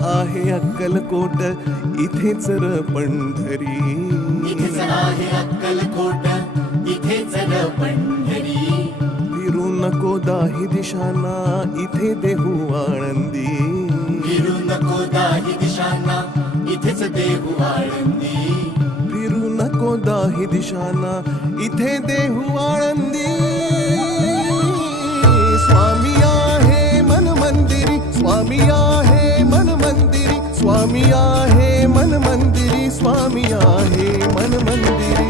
आहे अक्कलकोट, इथेच र पंढरी. इथेच आहे अक्कलकोट, इथेच र पंढरी. फिरू नको दाही दिशांना, इथे देहू आळंदी. फिरू नको दाही दिशांना, इथेच देहू आळंदी. फिरू नको दाही दिशांना, इथे देहू आळंदी. स्वामी आहे मन मंदिरी, स्वामी आहे मन मंदिरी, स्वामी आहे मन मंदिरी, स्वामी आहे मन मंदिरी.